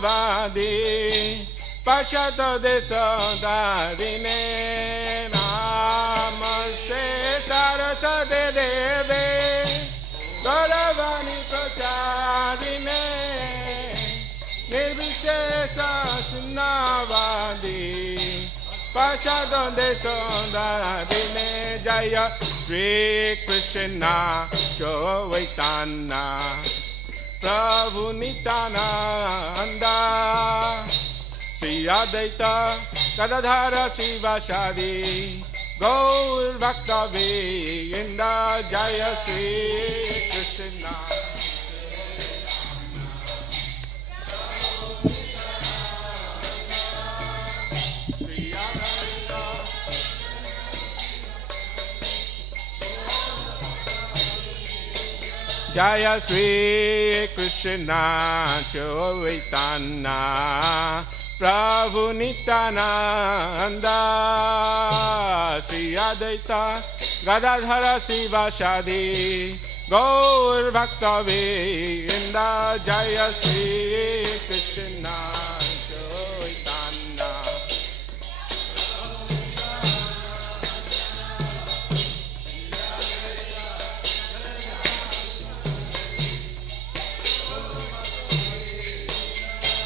Vadi Pashata Desadarine Namaste Sarasate Deve Garavani Pracharine Nirvishesa Sunnavadi Pashata Desadarine Jaya Sri Krishna Chaitanya Prabhu Nityananda Sri Advaita Gadadhara Sivasadi Gaur Bhakta Vrinda Jaya Sri Krishna Jaya Sri Krishna Chaitanya Prabhu Nityananda Sri Advaita Gadadhara Sivasadi Gaur Bhakta Vrinda Jaya Sri Krishna Chaitanya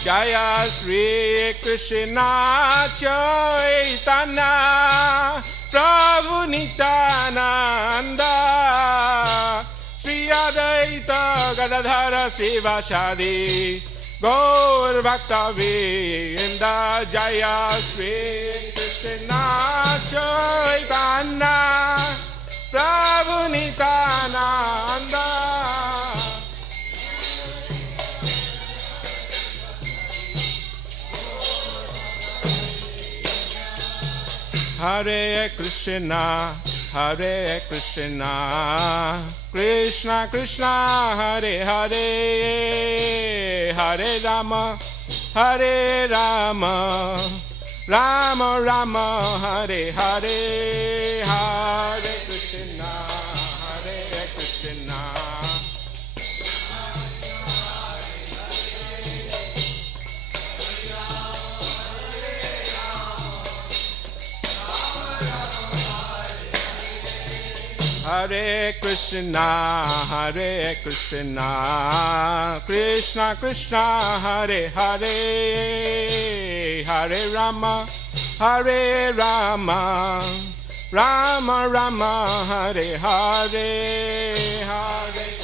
Jaya Sri Krishna Chaitanya Prabhu Nityananda Sri Advaita Gadadhara Sivasadi Gaur Bhakta Vrinda Jaya Sri Krishna Chaitanya Prabhu Nityananda Hare Krishna, Hare Krishna, Krishna Krishna, Hare Hare, Hare Rama, Hare Rama, Rama Rama, Hare Hare, Hare Krishna, Hare Krishna. Hare Krishna, Hare Krishna, Krishna Krishna, Hare Hare, Hare Rama, Hare Rama, Rama Rama, Hare Hare, Hare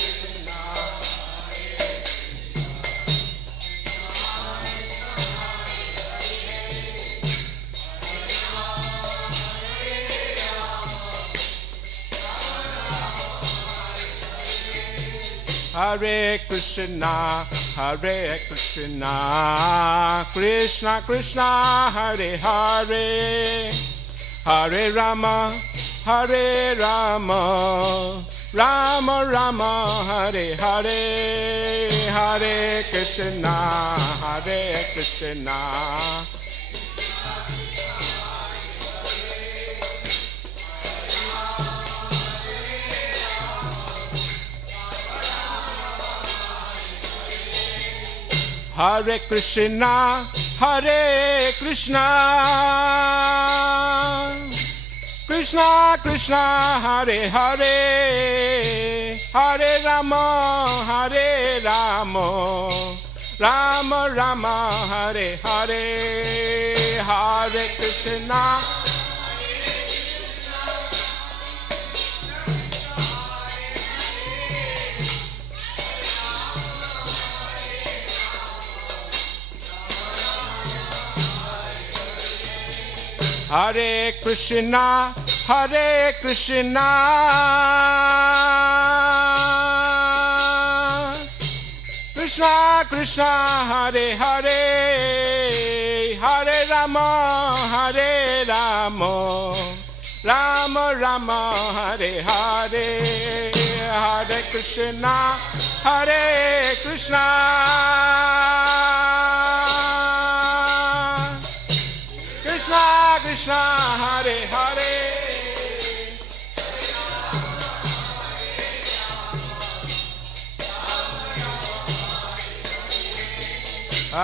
Hare Krishna, Hare Krishna, Krishna Krishna, Hare Hare, Hare Rama, Hare Rama, Rama Rama, Hare Hare, Hare Krishna, Hare Krishna. Hare Krishna, Hare Krishna, Krishna Krishna, Hare Hare, Hare Rama, Hare Rama, Rama Rama, Hare Hare, Hare Krishna. Hare Krishna, Hare Krishna, Krishna Krishna, Hare Hare, Hare Rama, Hare Rama, Rama Rama, Hare Hare, Hare Krishna, Hare Krishna. Krishna, Hare Hare,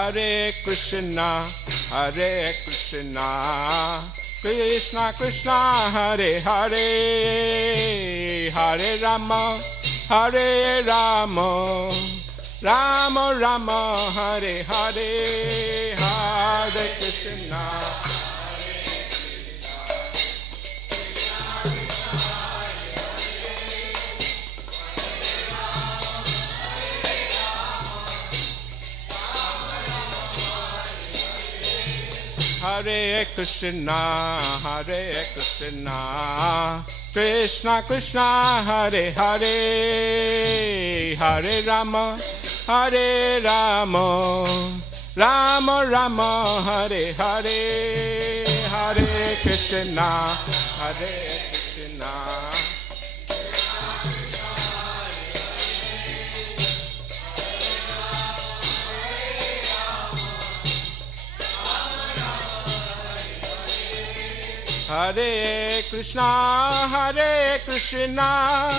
Hare Krishna, Krishna Krishna, Hare Hare, Hare Rama, Hare Rama, Rama Rama, Hare Hare, Hare Krishna. Hare Krishna, Krishna Krishna, Hare Hare, Hare Rama, Hare Rama, Rama Rama, Hare Hare, Hare Krishna, Hare Krishna. Hare Krishna,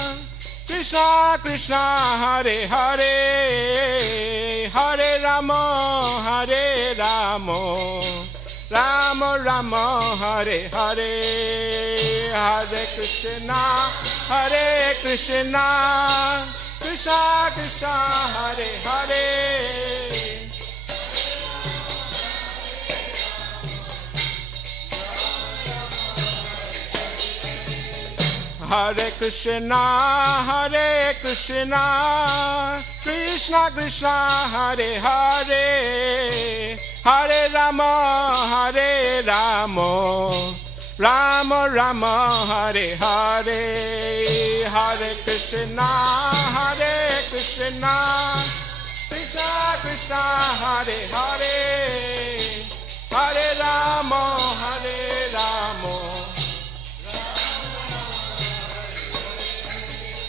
Krishna Krishna, Hare Hare, Hare Rama, Hare Rama, Rama Rama, Hare Hare, Hare Krishna, Krishna Krishna, Hare Hare. Hare Krishna, Krishna Krishna, Hare Hare, Hare Rama, Hare Rama, Rama Rama, Hare Hare, Hare Krishna, Krishna Krishna, Hare Hare, Hare Rama, Hare Rama.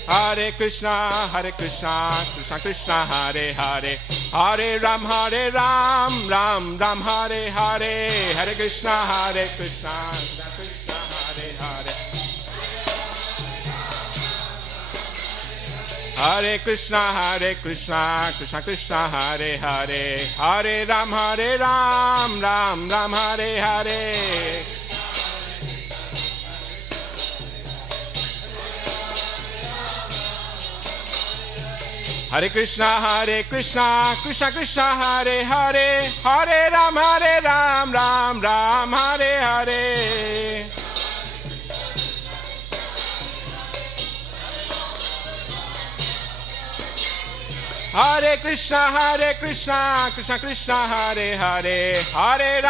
Hare Krishna, Krishna Krishna, Hare Hare, Hare Ram, Ram Ram, Hare Hare, Hare Krishna, Krishna Krishna, Hare Hare, Hare Krishna, Krishna Krishna, Hare Hare, Hare Ram, Ram Ram, Hare Hare. Hare Krishna, Krishna Krishna, Hare Hare, Hare Ram, Ram Ram, Hare Hare. Hare Krishna, Krishna Krishna, Hare Hare, Hare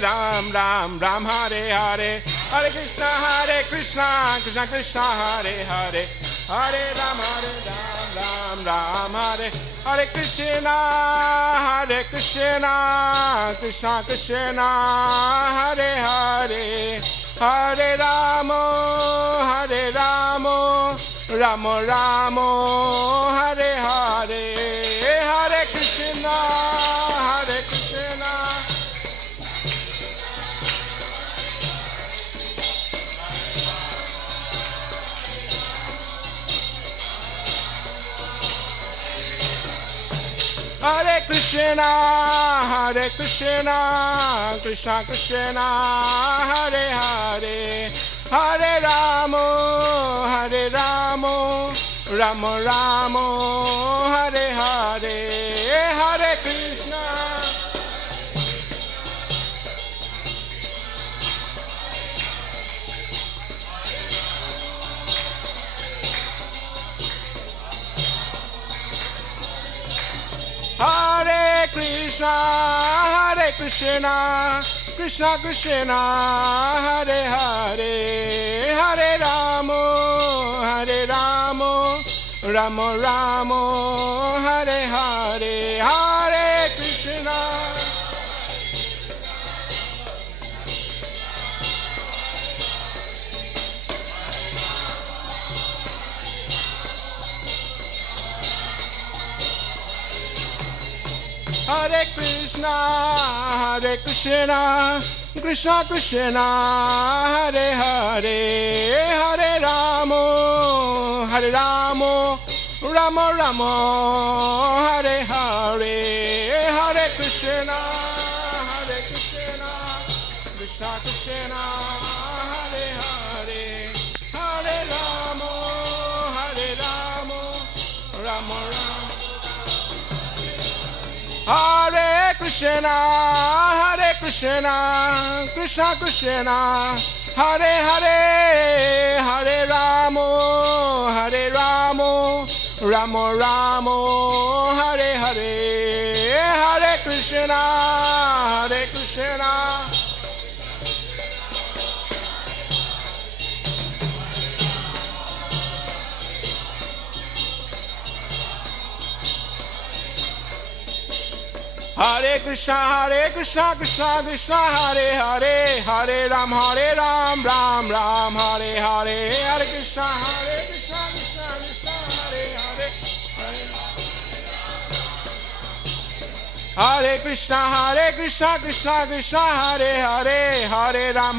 Ram, Ram Hare Hare. Hare Krishna, Krishna Krishna, Hare Hare, Hare Ram, Ram Hare. Hare Krishna, Krishna Krishna, Hare Hare, Hare Rama, Rama Rama, Hare Hare, Hare Krishna, Hare Krishna, Krishna Krishna, Hare Hare, Hare Rama, Rama Rama, Hare Hare, Hare Krishna. Hare Krishna, Krishna Krishna, Hare Hare, Hare Rama, Rama Rama, Hare Hare, Hare Krishna. Hare Krishna, Krishna Krishna, Hare Hare, Hare Rama, Rama Rama, Hare Hare, Hare Krishna, Hare Krishna, Krishna Krishna, Hare Hare, Hare Rama, Hare Rama, Rama Rama. Hare Krishna, Krishna Krishna, Hare Hare, Hare Rama, Hare Rama, Rama Rama, Hare Hare, Hare Krishna, Hare Krishna. Hare Krishna, Krishna Krishna, Hare Hare, Hare Ram, Ram Ram, Hare Hare, Hare Krishna, Krishna Krishna, Hare Hare, Hare Krishna, Krishna Krishna, Hare Hare, Hare Ram,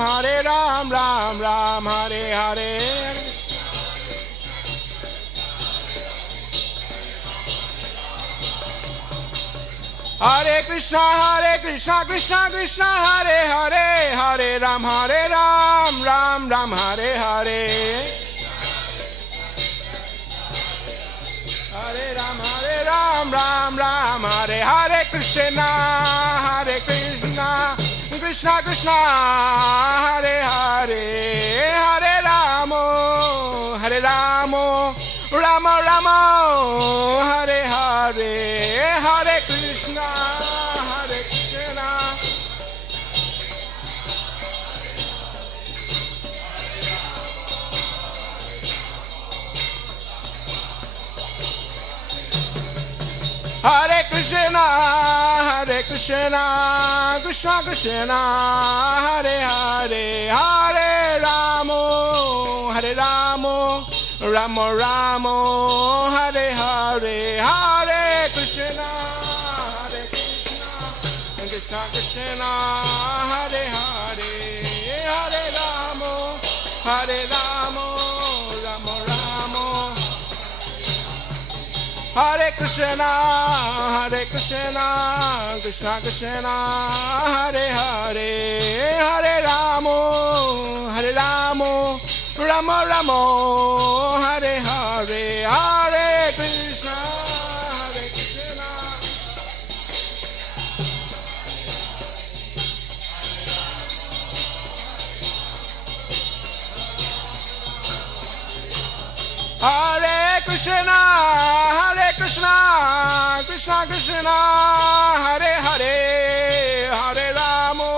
Ram Ram, Hare Hare. Hare Krishna, Krishna Krishna, Hare Hare, Hare Ram, Ram Ram, Hare Hare, Hare Ram, Ram Hare Hare. Krishna, Krishna Krishna, Hare Hare, Hare Ramo, Rama Rama, Hare Hare, Hare Krishna, Hare Krishna. Hare Krishna, Krishna Krishna, Hare Hare, Hare Ramo, Rama Rama, Hare Hare, Hare Krishna, Krishna Krishna, Hare Hare, Hare Ramo, Rama Rama, Hare Krishna, Krishna Krishna, Hare Hare, Hare Ramo, Rama Rama, Hare Hare, Hare Krishna, Krishna. Hare Krishna, Krishna Krishna, Hare Hare, Hare Ramo,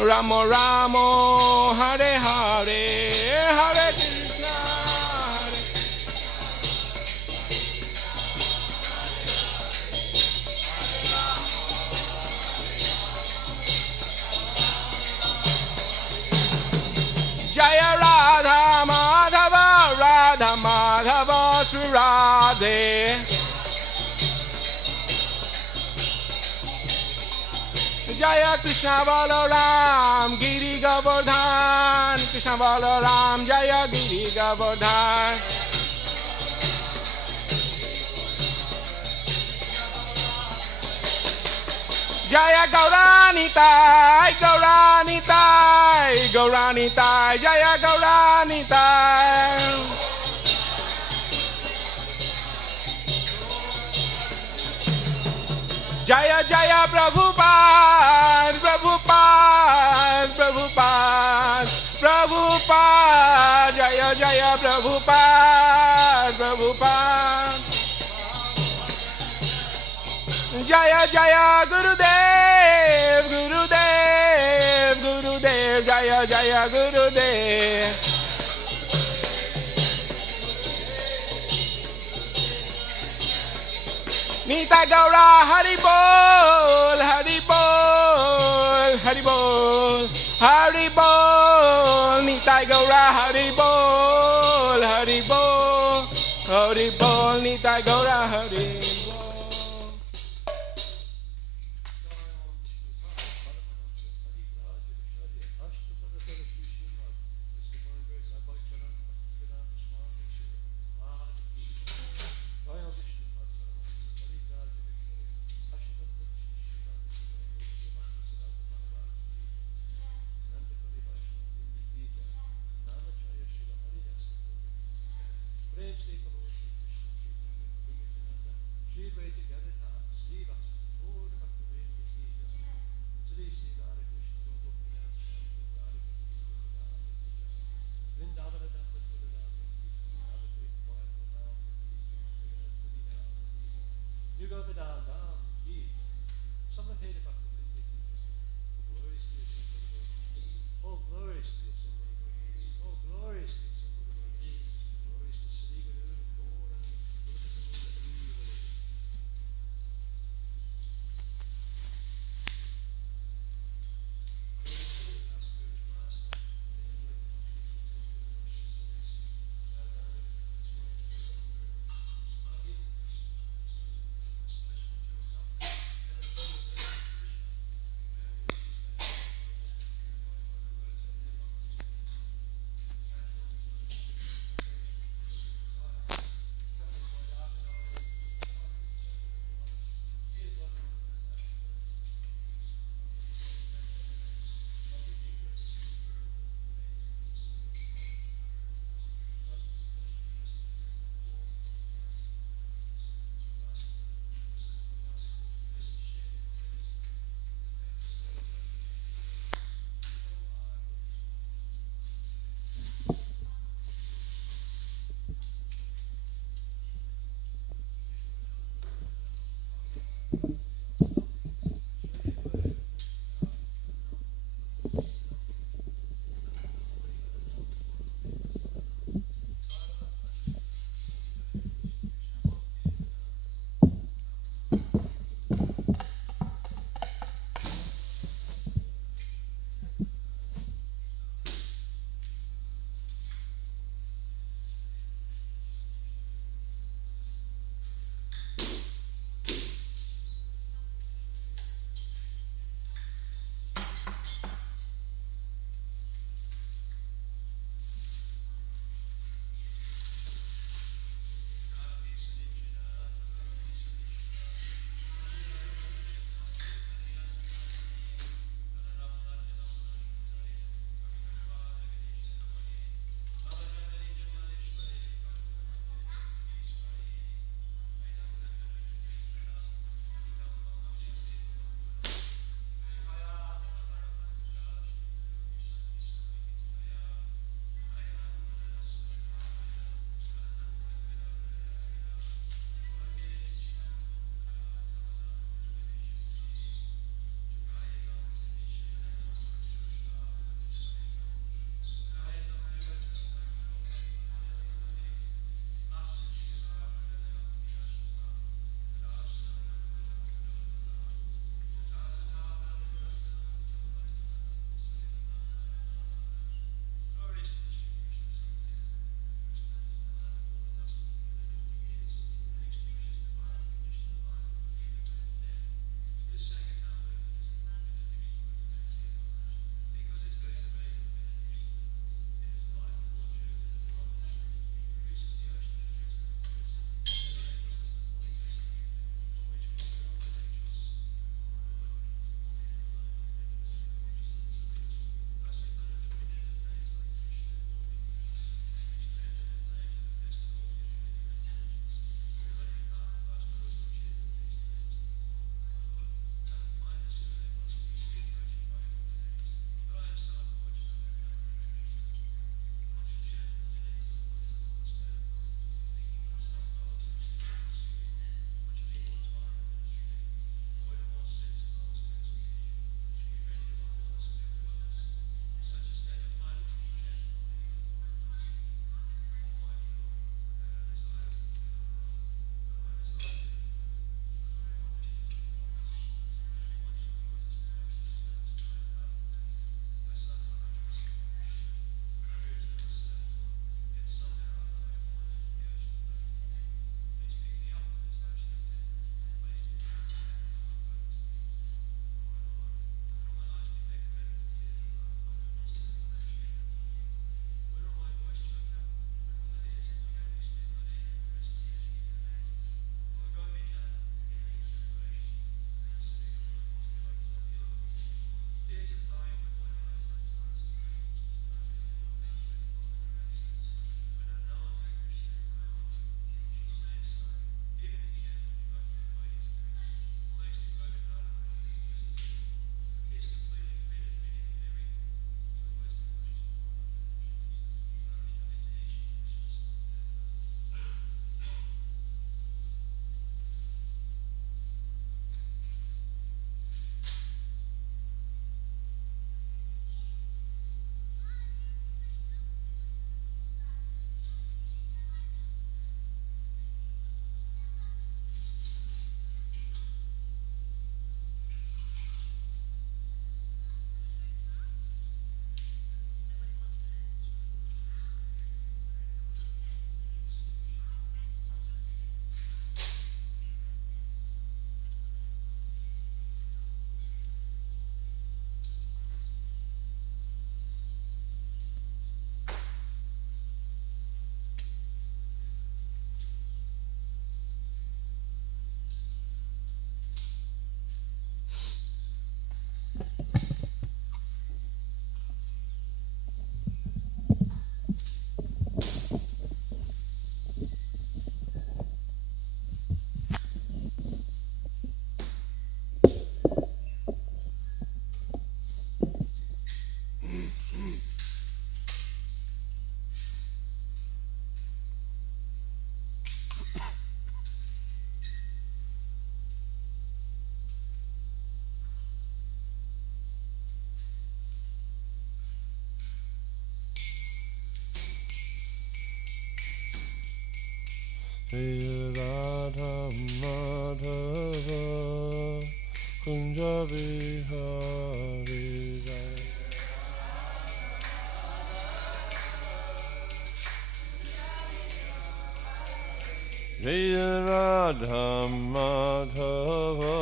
Rama Rama, Hare Hare, Hare Krishna, Jaya Radha Madhava, Radha Madhava Surade. Jaya Krishna Balaram, Giri Govardhan, Krishna Balaram, Jaya Giri Govardhan. Jaya Gauranitai, Jaya Gauranitai. Jaya Jaya Prabhupada, Jaya Jaya Prabhupada. Jaya Jaya Gurudev, Jaya Jaya Gurudev. Nita Gaura Haribol, Nita Gaura Haribol, Nita Gaura Haribol. Radha Madhava Kunja Vihari Jaya Radha Madhava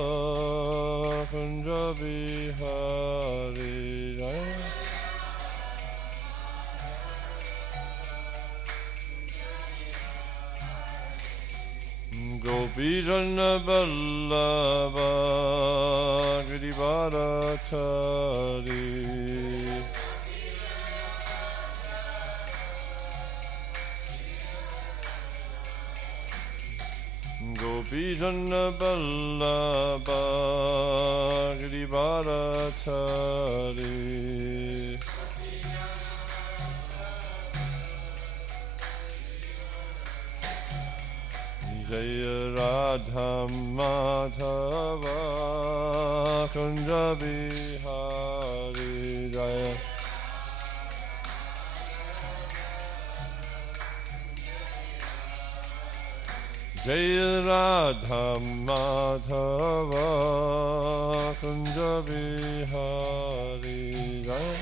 Kunja Vihari Gopijana Vallabha Girivadachari Gopijana Vallabha Girivadachari Jaya Radha Madhava Kunja Vihari Jaya Jaya Radha Madhava Kunja Vihari Jaya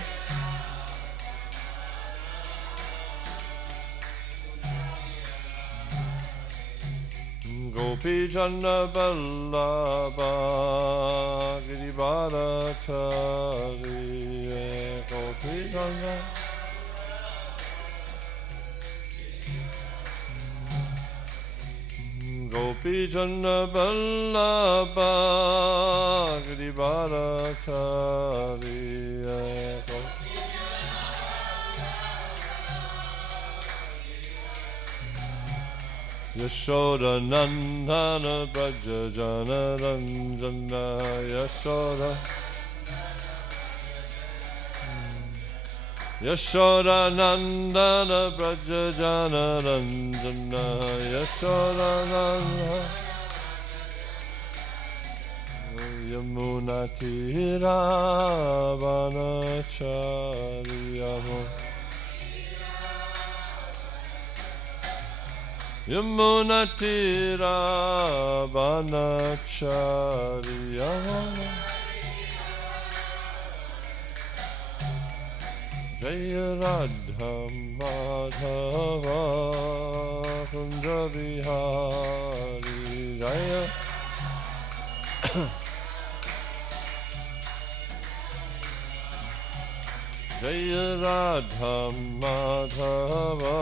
Gopijana Vallabha Girivadachari Gopijana Gopijana Vallabha Girivadachari Yashoda Nandana Braja Jana Ranjana Yashoda Yashoda Nandana Braja Jana Ranjana Yashoda Nandana Yamuna Tira Vanachari Yamuna Tira Vanachari Jaya Radha Madhava Kunja Vihari Jaya Jaya Radha Madhava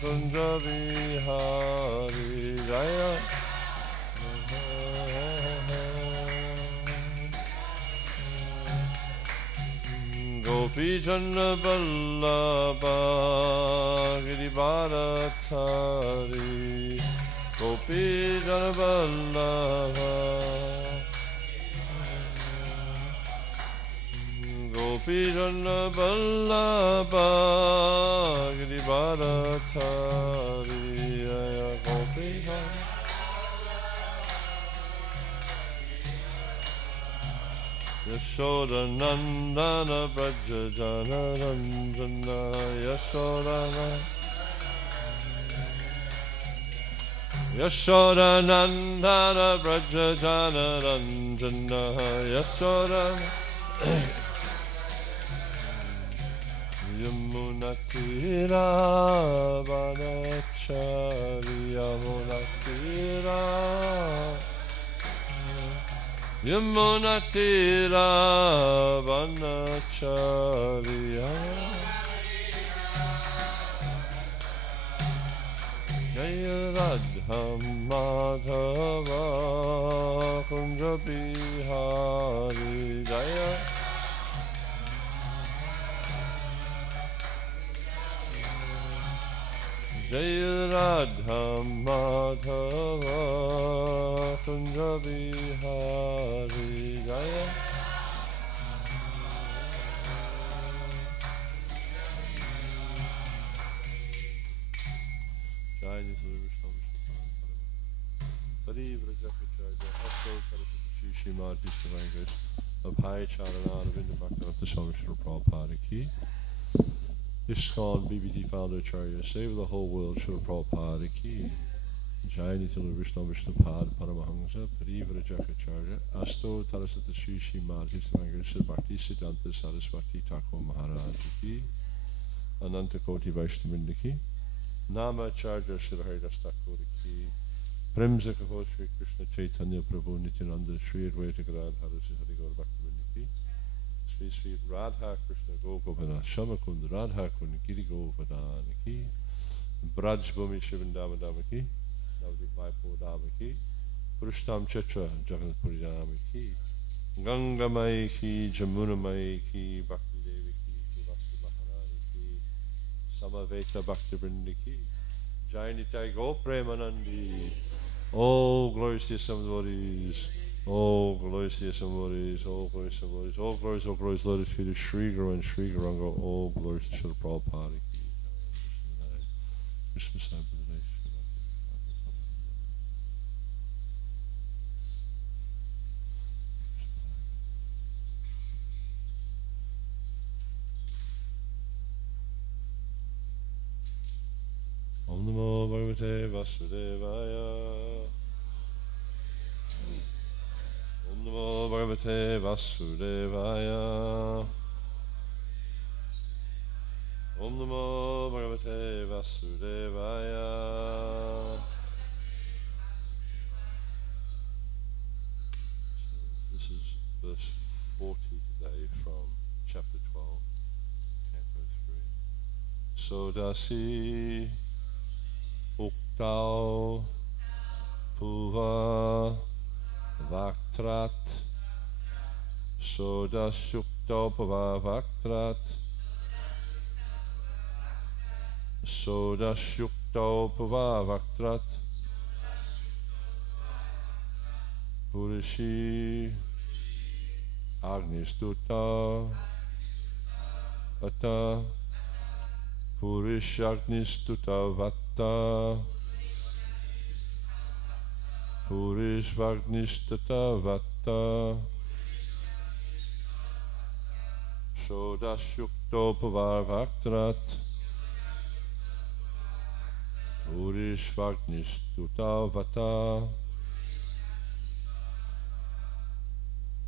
Kunja Vihari Jaya Gopijana Vallabha Girivadachari Gopijana Vallabha Gopijana Vallabha Girivadachari Gopijana Yashoda Nandana Braja Jana Ranjana Yashoda Yashoda Nandana Braja Jana Ranjana Yashoda Yamuna Tira Vanachari Yamuna Tira Yamuna Tira Vanachari Jaya Radha Madhava Kunja Vihari Jaya Jaya Radha Madhava Kunja Vihari Jaya Jaya Srimad language of High Charanada Vinda Bhaktivedanta Swami Srila Prabhupada Ki. ISKCON BBT Founder Acharya, save the whole world, Srila Prabhupada Ki. Jai Nitya Vishnu Vishnupad Paramahamsa Parivrajakacarya Asto Tarasata Sri Srimad Bhagavatam Bhakti Siddhanta Saraswati Thakur Maharaj Ki Ananta Koti Vaishnavinda Ki Nama Charja Shri Thakur Ki Premja Kaho Shri Krishna Chaitanya Prabhu Nityananda Shri Advaita Gadadhara Shri Hari Gaur Bhaktivinda Ki Shri Shri Radha Krishna Govardhana Shamakund Radha Kund Giri Govardhana Ki Braj Bhumi Shivindama Dama Ki Navadip Maipur Dama Ki Purushtam Chitra Jagannath Puri Dama Ki Ganga Mai Ki Jamuna Mai Ki Bhakti Devi Ki Srivasti Maharani Ki Samaveta Bhakti Vrinda Ki Jai Nitai Go Premanandi. All glories to your somebodies. All glories to your somebodies. All glories to somebodies. All glories, Lord, feet of Shri Guru and Shri Garanga. All glories to Srila Prabhupada. Krishna Sai Buddha. Om Namo Bhagavate Vasudevaya. Om Namo Bhagavate Vasudevaya. Om Namo Bhagavate Vasudevaya. This is verse 40 today from chapter 12, canto 3. Sodasi Uktau Puva Vaktrat Sodasyukto Puva Vaktrat Sodasyukto Puva Vaktrat Purishi Agnistuta Ata Purishagnistuta Vatta Purishvagnistata Vatta Shodasyukto Pavavaktrat Purishvagnistata Vatta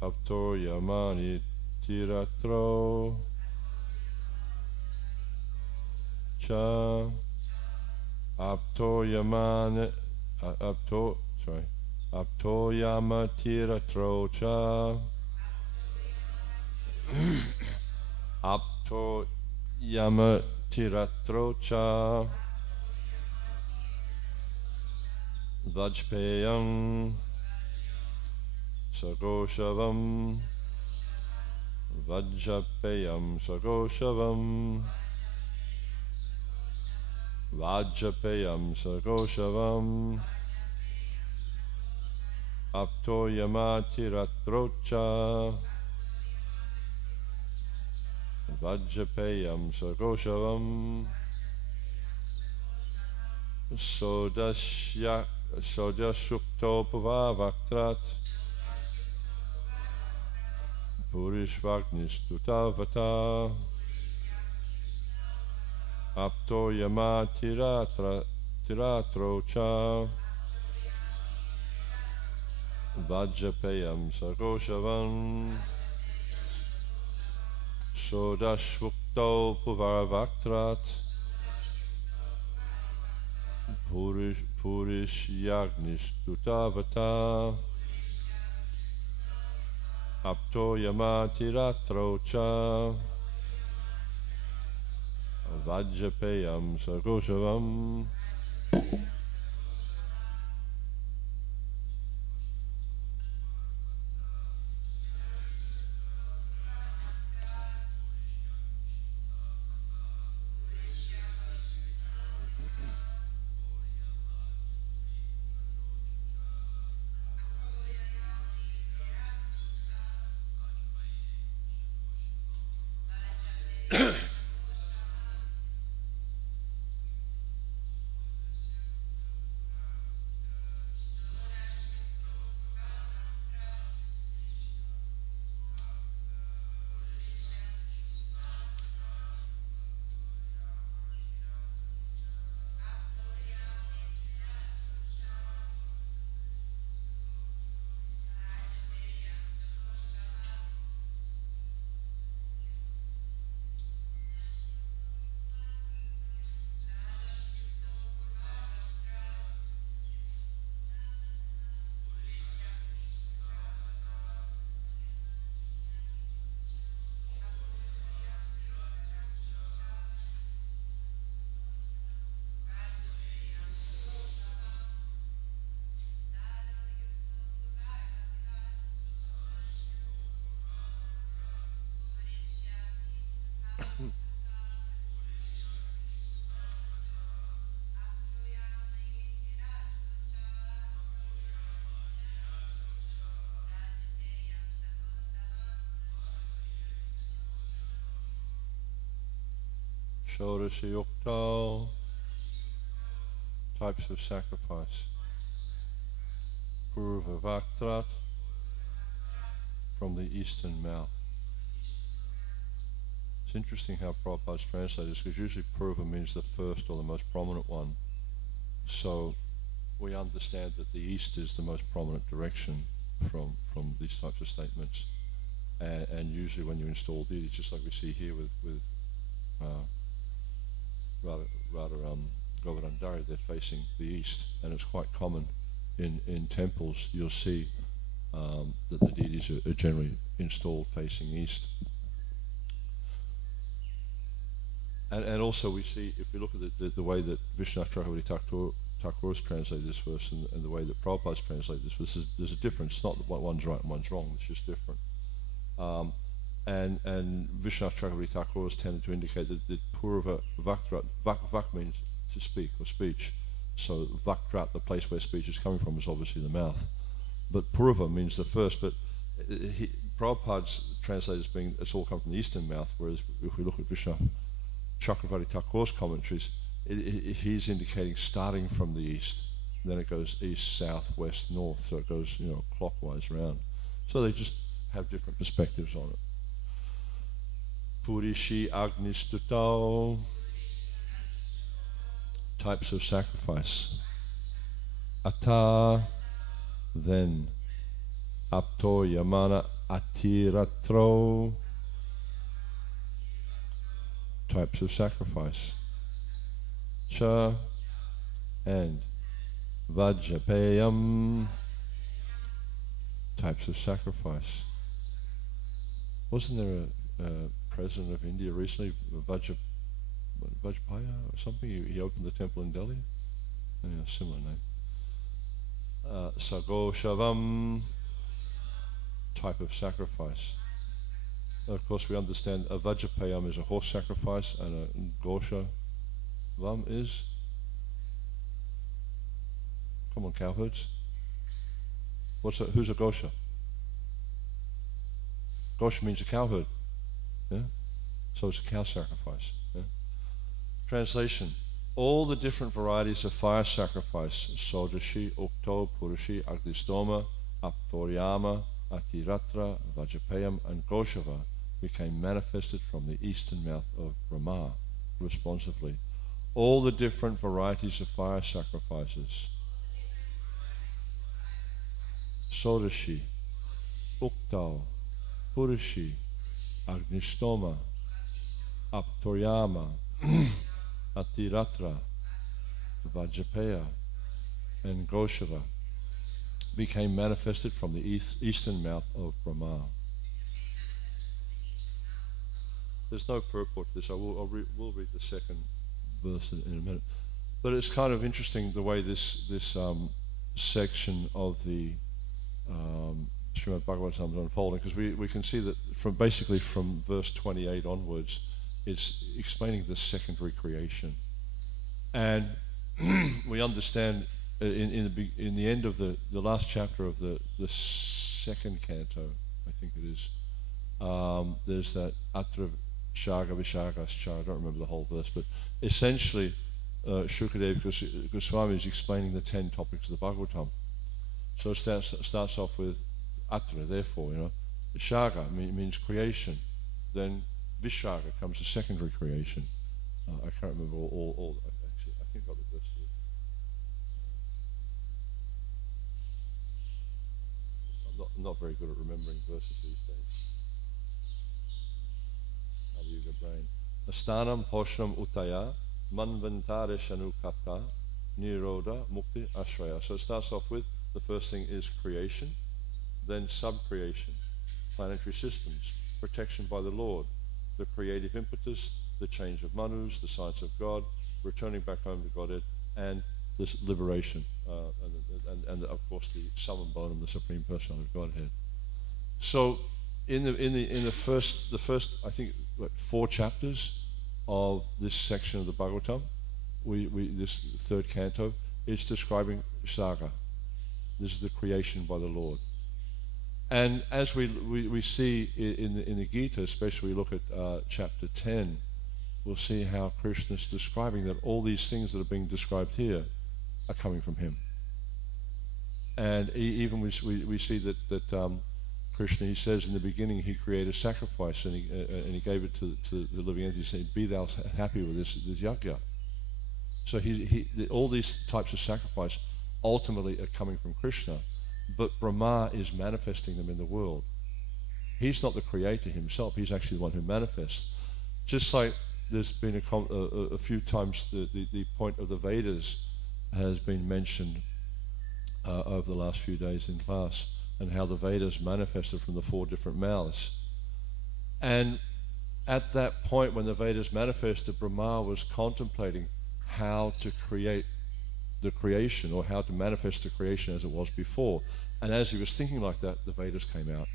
Apto Yamani Tiratro Cha Apto Yamani Apto Yama Tiratro Cha Apto Yama Tiratro Cha Vajpayam Sagoshavam Vajapayam Sagoshavam Vajapayam Sagoshavam Apto Yamati Ratrocha Vajapayam Sagoshavam Sodasyukto Pavavaktrat Purishvagnistutavata Apto Yamati Ratrocha Vajapayam Sagoshavam Sodashvukto Puvaravatrat Purish Yagnistutavata Apto Yamati Ratrocha Vajapayam Sagoshavam. Shodashayukta, types of sacrifice. Purva Vaktrat, from the eastern mouth. It's interesting how Prabhupada's translated this, because usually Purva means the first or the most prominent one. So we understand that the east is the most prominent direction from these types of statements. And usually when you install deities, just like we see here with Govardhana, they're facing the east, and it's quite common in temples. You'll see that the deities are generally installed facing east. And also we see, if we look at the way that Vishwanath Chakravarti Thakur has translated this verse and the way that Prabhupada's translated this verse, there's a difference. It's not that one's right and one's wrong, it's just different. And Vishwanath Chakravarti Thakur has tended to indicate that Purva Vaktrat, Vak means to speak or speech. So Vaktrat, the place where speech is coming from, is obviously the mouth. But Purva means the first, but Prabhupada's translated as being, it's all come from the eastern mouth, whereas if we look at Vishwanath Chakravarti Thakur's commentaries, he's indicating starting from the east, then it goes east, south, west, north, so it goes, clockwise around. So they just have different perspectives on it. Purishi Agnistuto, types of sacrifice. Ata, then. Apto Yamana Atiratro, types of sacrifice. Cha, and. Vajapayam, types of sacrifice. Wasn't there a president of India recently, Vajpaya or something? He opened the temple in Delhi? A similar name. Sagoshavam, type of sacrifice. Of course, we understand a Vajapayam is a horse sacrifice, and a Goshavam is, come on, cowherds. Who's a Gosha? Gosha means a cowherd. Yeah? So it's a cow sacrifice. Yeah? Translation. All the different varieties of fire sacrifice, Sodashi, Ukto, Purashi, Agdistoma, Aptoryama, Atiratra, Vajapayam, and Goshava became manifested from the eastern mouth of Brahma, responsively. All the different varieties of fire sacrifices, Sodashi, Ukto, Purashi, Agnistoma, Aptoryama, Atiratra, Vajapaya, and Goshava became manifested from the eastern mouth of Brahma. There's no purport to this. We'll read the second verse in a minute. But it's kind of interesting the way this section of the Srimad Bhagavatam is unfolding, because we can see that from verse 28 onwards, it's explaining the secondary creation, and we understand in the end of the last chapter of the second canto, I think it is. There's that Atra Shaga Vishagascha. I don't remember the whole verse, but essentially, Shukadev Goswami is explaining the 10 topics of the Bhagavatam. So it starts off with Atra, therefore, Shaga means creation. Then Vishaga comes to secondary creation. I can't remember all actually, I think I'll be best to. I'm not very good at remembering verses these days. How do you use your brain? Astanam Poshnam Utaya Manvantare Shanukata Niroda Mukti Ashraya. So it starts off with, the first thing is creation, then sub-creation, planetary systems, protection by the Lord, the creative impetus, the change of manus, the science of God, returning back home to Godhead, and this liberation, and of course the summum bonum, the Supreme Personality of Godhead. So in the first I think 4 chapters of this section of the Bhagavatam, this third canto, is describing Saga. This is the creation by the Lord. And as we see in the Gita, especially we look at chapter 10, we'll see how Krishna is describing that all these things that are being described here are coming from him. And even we see that Krishna, he says in the beginning, he created a sacrifice and he gave it to the living entity, saying, "Be thou happy with this yajna." So all these types of sacrifice ultimately are coming from Krishna, but Brahma is manifesting them in the world. He's not the creator himself, he's actually the one who manifests. Just like there's been a few times the point of the Vedas has been mentioned over the last few days in class, and how the Vedas manifested from the 4 different mouths. And at that point when the Vedas manifested, Brahma was contemplating how to create the creation, or how to manifest the creation as it was before. And as he was thinking like that, the Vedas came out.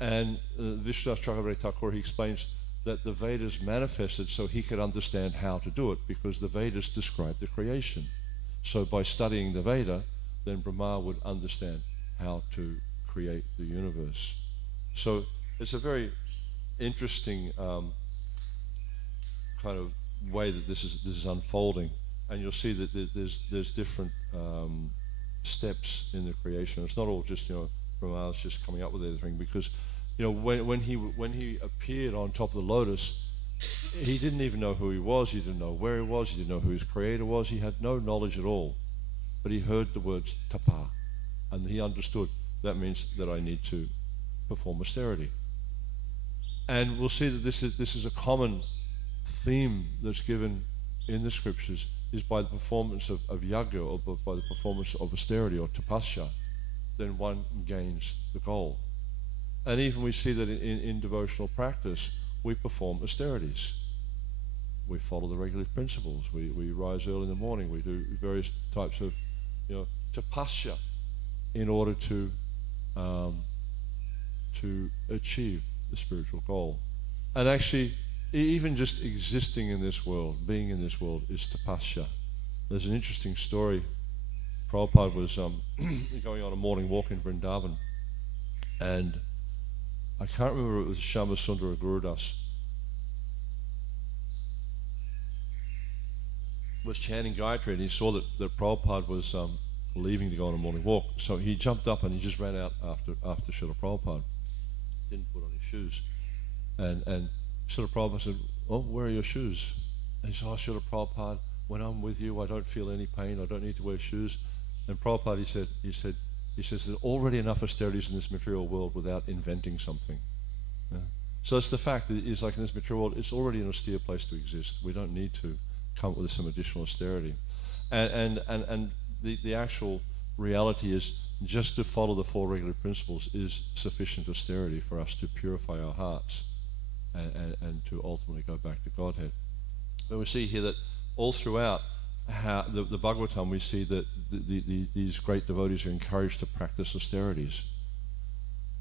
And Vishnu Chakravarti Thakur, he explains that the Vedas manifested so he could understand how to do it, because the Vedas described the creation. So by studying the Veda, then Brahma would understand how to create the universe. So it's a very interesting kind of way that this is unfolding, and you'll see that there's different steps in the creation. It's not all just Brahma's just coming up with everything, because when he appeared on top of the lotus, he didn't even know who he was. He didn't know where he was. He didn't know who his creator was. He had no knowledge at all. But he heard the words tapa, and he understood that means that I need to perform austerity. And we'll see that this is a common theme that's given in the scriptures, is by the performance of yajna, or by the performance of austerity or tapasya, then one gains the goal. And even we see that in devotional practice, we perform austerities. We follow the regulative principles. We rise early in the morning. We do various types of tapasya in order to achieve the spiritual goal. And actually, even just existing in this world, being in this world, is tapasya. There's an interesting story. Prabhupada was going on a morning walk in Vrindavan, and I can't remember if it was Shama Sundar or Gurudas was chanting Gayatri, and he saw that Prabhupada was leaving to go on a morning walk. So he jumped up and he just ran out after Srila Prabhupada. Didn't put on his shoes. And Srila Prabhupada said, "Oh, where are your shoes?" And he said, "Oh, Srila Prabhupada, when I'm with you, I don't feel any pain. I don't need to wear shoes." And Prabhupada, he says, "There's already enough austerities in this material world without inventing something." Yeah? So it's the fact that it's like in this material world, it's already an austere place to exist. We don't need to come up with some additional austerity. And the actual reality is just to follow the 4 regulative principles is sufficient austerity for us to purify our hearts and to ultimately go back to Godhead. But we see here that all throughout how the Bhagavatam, we see that these great devotees are encouraged to practice austerities.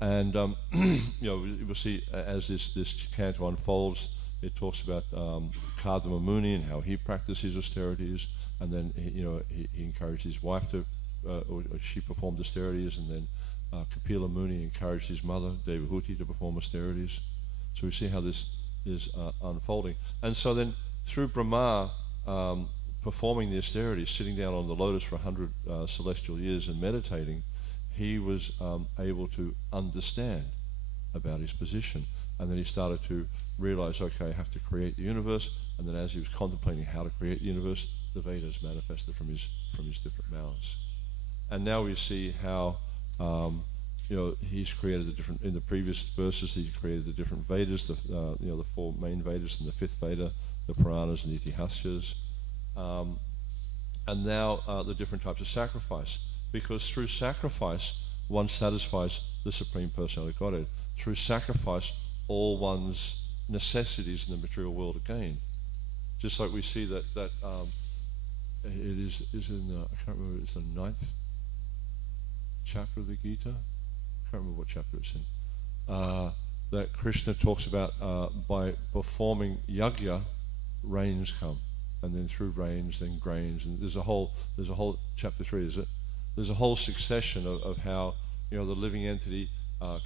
And we'll see as this canto unfolds, it talks about Kadama Muni and how he practiced his austerities, and then he encouraged his wife to, or she performed austerities, and then Kapila Muni encouraged his mother Devahuti to perform austerities. So we see how this is unfolding. And so then through Brahma performing the austerities, sitting down on the lotus for 100 celestial years and meditating, he was able to understand about his position. And then he started to realize, okay, I have to create the universe. And then as he was contemplating how to create the universe, the Vedas manifested from his different mouths. And now we see how he's created the different, in the previous verses, he's created the different Vedas, the 4 main Vedas and the 5th Veda, the Puranas and the Itihasyas, and now the different types of sacrifice. Because through sacrifice, one satisfies the Supreme Personality of Godhead. Through sacrifice, all one's necessities in the material world are gained. Just like we see that it is in, I can't remember, it's the 9th chapter of the Gita. I can't remember what chapter it's in. That Krishna talks about by performing yajna, rains come, and then through rains, then grains, and there's a whole chapter 3, is it? There's a whole succession of how the living entity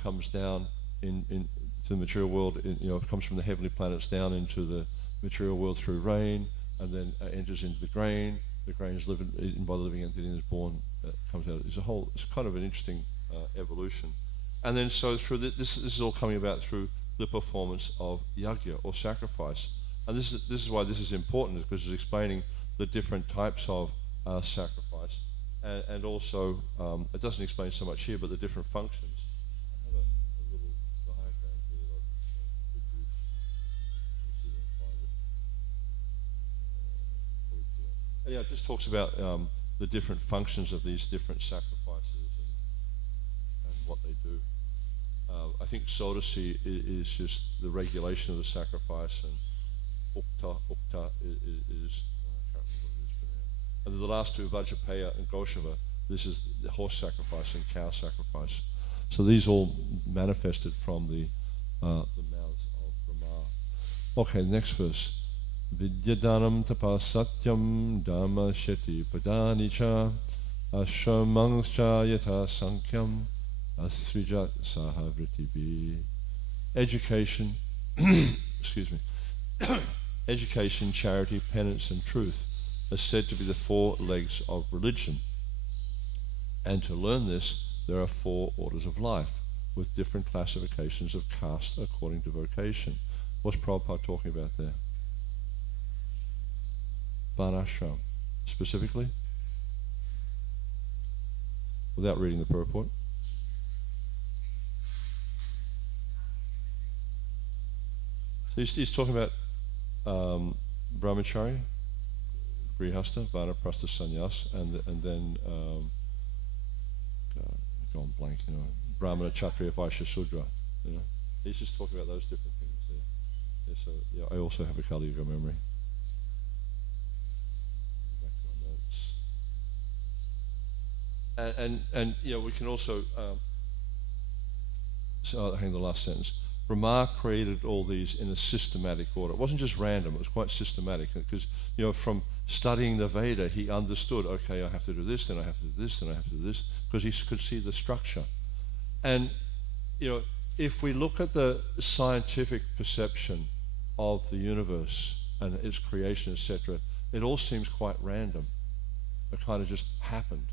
comes down to the material world. It comes from the heavenly planets down into material world through rain, and then enters into the grain. The grain is eaten by the living entity and is born, comes out. It's kind of an interesting evolution. And then so through this is all coming about through the performance of yajna, or sacrifice. And this is why this is important, because it's explaining the different types of sacrifice. And also, it doesn't explain so much here, but the different functions. I have a little diagram here that I could use. Let's see if I can find it. And yeah, it just talks about the different functions of these different sacrifices and what they do. I think Sodasi is just the regulation of the sacrifice, and Ukta is I can't remember what it is for now. And then the last two, Vajrapeya and Goshava, this is the horse sacrifice and cow sacrifice. So these all manifested from the mouths of Brahma. Okay, next verse. Vidyadanam tapas satyam dhamma sheti padani cha ashramangcha yata sankyam asrijat sahavritibi. Education, excuse me, education, charity, penance and truth are said to be the four legs of religion. And to learn this, there are 4 orders of life, with different classifications of caste according to vocation. What's Prabhupada talking about there? Varnashram. Specifically? Without reading the purport? So he's talking about brahmachari, grihastha, vanaprastha, sannyas, and then gone blank, brahmana, kshatriya, vaishya, sudra. He's just talking about those different things there. Yeah, so yeah, I also have a Kali Yuga memory. Back to my notes. And we can also so I think the last sentence. Brahma created all these in a systematic order. It wasn't just random, it was quite systematic, because from studying the Veda he understood, okay, I have to do this, then I have to do this, then I have to do this, because he could see the structure. And if we look at the scientific perception of the universe and its creation, etc., it all seems quite random. It kind of just happened,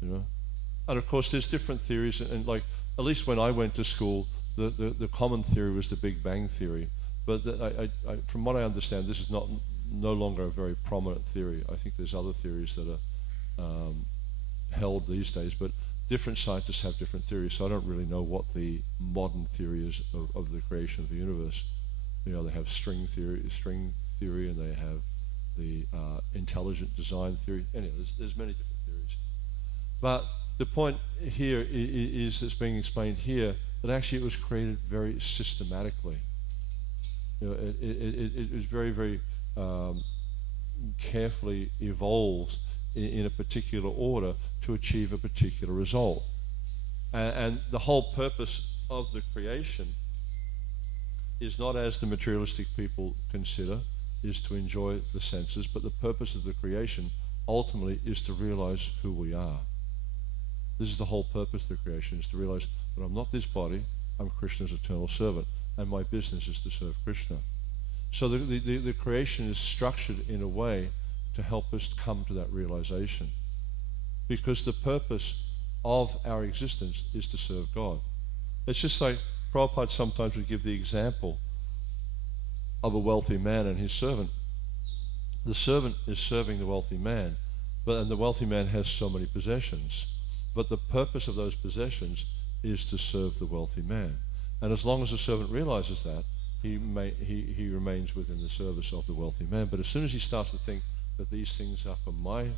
And of course there's different theories, and like at least when I went to school, the common theory was the Big Bang theory, but from what I understand, this is no longer a very prominent theory. I think there's other theories that are held these days, but different scientists have different theories, so I don't really know what the modern theory is of the creation of the universe. They have string theory, and they have the intelligent design theory. Anyway, there's many different theories. But the point here is that's being explained here, that actually it was created very systematically. It was very, very carefully evolved in a particular order to achieve a particular result. And the whole purpose of the creation is not, as the materialistic people consider, is to enjoy the senses, but the purpose of the creation ultimately is to realize who we are. This is the whole purpose of the creation, is to realize that I'm not this body, I'm Krishna's eternal servant, and my business is to serve Krishna. So the creation is structured in a way to help us come to that realization. Because the purpose of our existence is to serve God. It's just like Prabhupada sometimes would give the example of a wealthy man and his servant. The servant is serving the wealthy man, and the wealthy man has so many possessions. But the purpose of those possessions is to serve the wealthy man. And as long as the servant realizes that, he remains within the service of the wealthy man. But as soon as he starts to think that these things are for my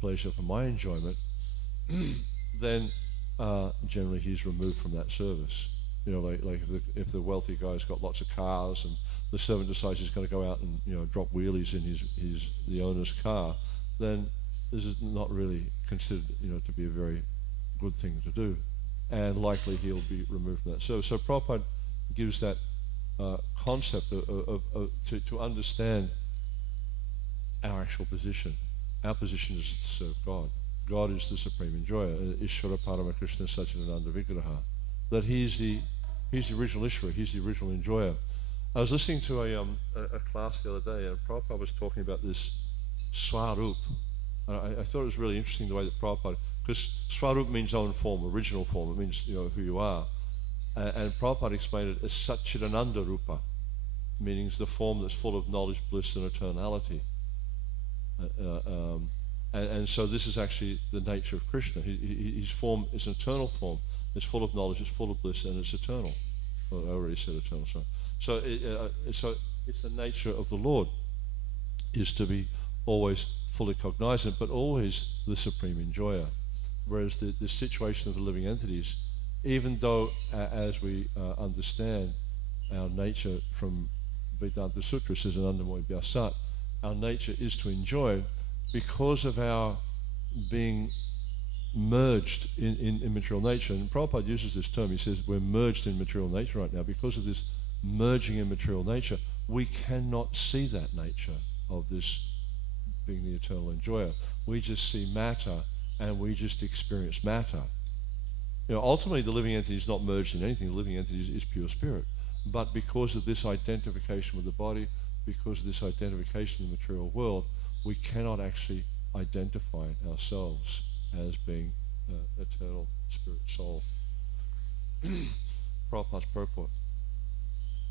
pleasure, for my enjoyment, then generally he's removed from that service. Like if the wealthy guy's got lots of cars and the servant decides he's going to go out and drop wheelies in the owner's car, then this is not really considered to be a very good thing to do, and likely he'll be removed from that service. So Prabhupada gives that concept to understand our actual position. Our position is to serve God. God is the supreme enjoyer. Ishvara Parama Krishna Satchidananda Vigraha. That he's the original Ishvara, he's the original enjoyer. I was listening to a class the other day, and Prabhupada was talking about this Swarup. And I thought it was really interesting the way that Prabhupada, because Swarup means own form, original form. It means, you know, who you are. And Prabhupada explained it as Satchidananda Rupa, meaning the form that's full of knowledge, bliss, and eternality. And so this is actually the nature of Krishna. His form is an eternal form. It's full of knowledge, it's full of bliss, and it's eternal. Well, I already said eternal, sorry. So it's the nature of the Lord, is to be always fully cognizant, but always the supreme enjoyer. Whereas the situation of the living entities, even though as we understand our nature from Vedanta Sutra, says Anandamoy Vyasat, our nature is to enjoy, because of our being merged in material nature. And Prabhupada uses this term, he says we're merged in material nature right now. Because of this merging in material nature, we cannot see that nature of this being the eternal enjoyer. We just see matter, and we just experience matter. You know, ultimately the living entity is not merged in anything. The living entity is pure spirit. But because of this identification with the body, because of this identification in the material world, we cannot actually identify ourselves as being eternal spirit soul. Prabhupada's purport.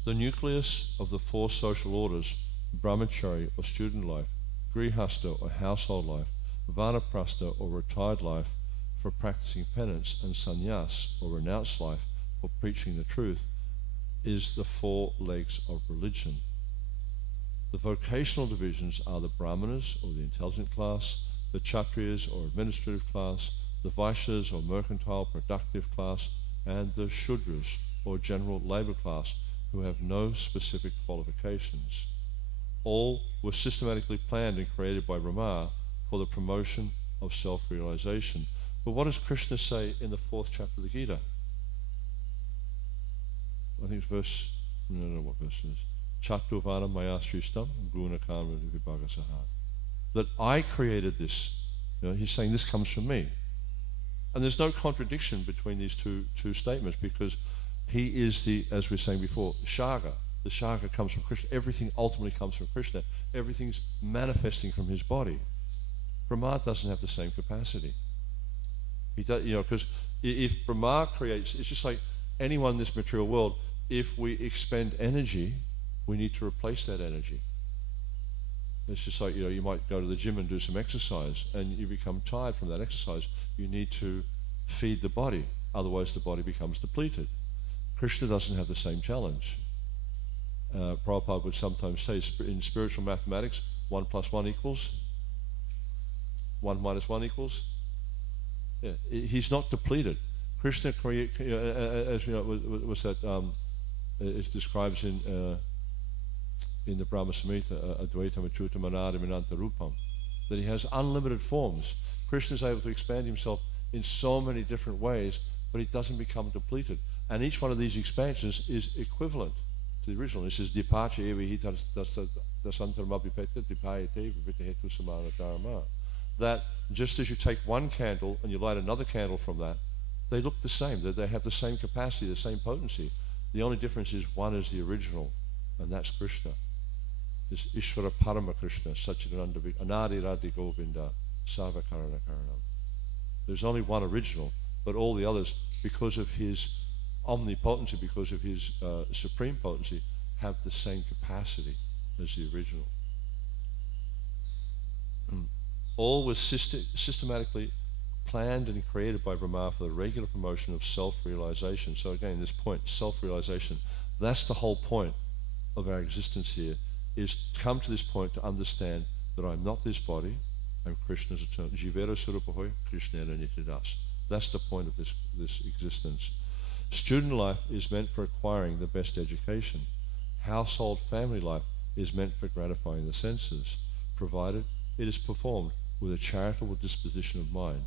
The nucleus of the four social orders, brahmachari or student life, grihastha or household life, vanaprastha or retired life for practicing penance, and sannyas or renounced life for preaching the truth, is the four legs of religion. The vocational divisions are the brahmanas or the intelligent class, the kshatriyas or administrative class, the vaishyas or mercantile productive class, and the shudras or general labor class, who have no specific qualifications. All were systematically planned and created by Brahma for the promotion of self-realization. But what does Krishna say in the 4th chapter of the Gita? I think it's verse, I don't know what verse it is. Chaturvana maya srishtam guna karma vibhagasaha. That I created this. You know, he's saying this comes from me. And there's no contradiction between these two statements, because he is the, as we were saying before, Shaga. The Shaga comes from Krishna. Everything ultimately comes from Krishna. Everything's manifesting from his body. Brahma doesn't have the same capacity. He does, you know, because if Brahma creates, it's just like anyone in this material world, if we expend energy, we need to replace that energy. It's just like, you know, you might go to the gym and do some exercise, and you become tired from that exercise. You need to feed the body, otherwise the body becomes depleted. Krishna doesn't have the same challenge. Prabhupada would sometimes say in spiritual mathematics, 1 + 1 = 1 - 1 equals. Yeah, he's not depleted. Krishna create, as you know, was that it describes in the Brahma Samhita, Advaitam Achyutam Anadam Ananta Rupam, that he has unlimited forms. Krishna is able to expand himself in so many different ways, but he doesn't become depleted. And each one of these expansions is equivalent to the original. It says, Dipacha evi dasantaramabhipeta dipayate vivitahetu samana dharma. That just as you take one candle and you light another candle from that, they look the same. They have the same capacity, the same potency. The only difference is one is the original, and that's Krishna. This Ishvara Parama Krishna, Satchidananda Anadi Radhi Govinda, Sarvakarana Karanam. There's only one original, but all the others, because of his omnipotency, because of his supreme potency, have the same capacity as the original. All was systematically planned and created by Brahma for the regular promotion of self-realization. So again, this point, self-realization, that's the whole point of our existence here, is to come to this point to understand that I'm not this body, I'm Krishna's eternal. Jivera Surapahoy, Krishnera Nityadas. That's the point of this existence. Student life is meant for acquiring the best education. Household family life is meant for gratifying the senses, provided it is performed with a charitable disposition of mind.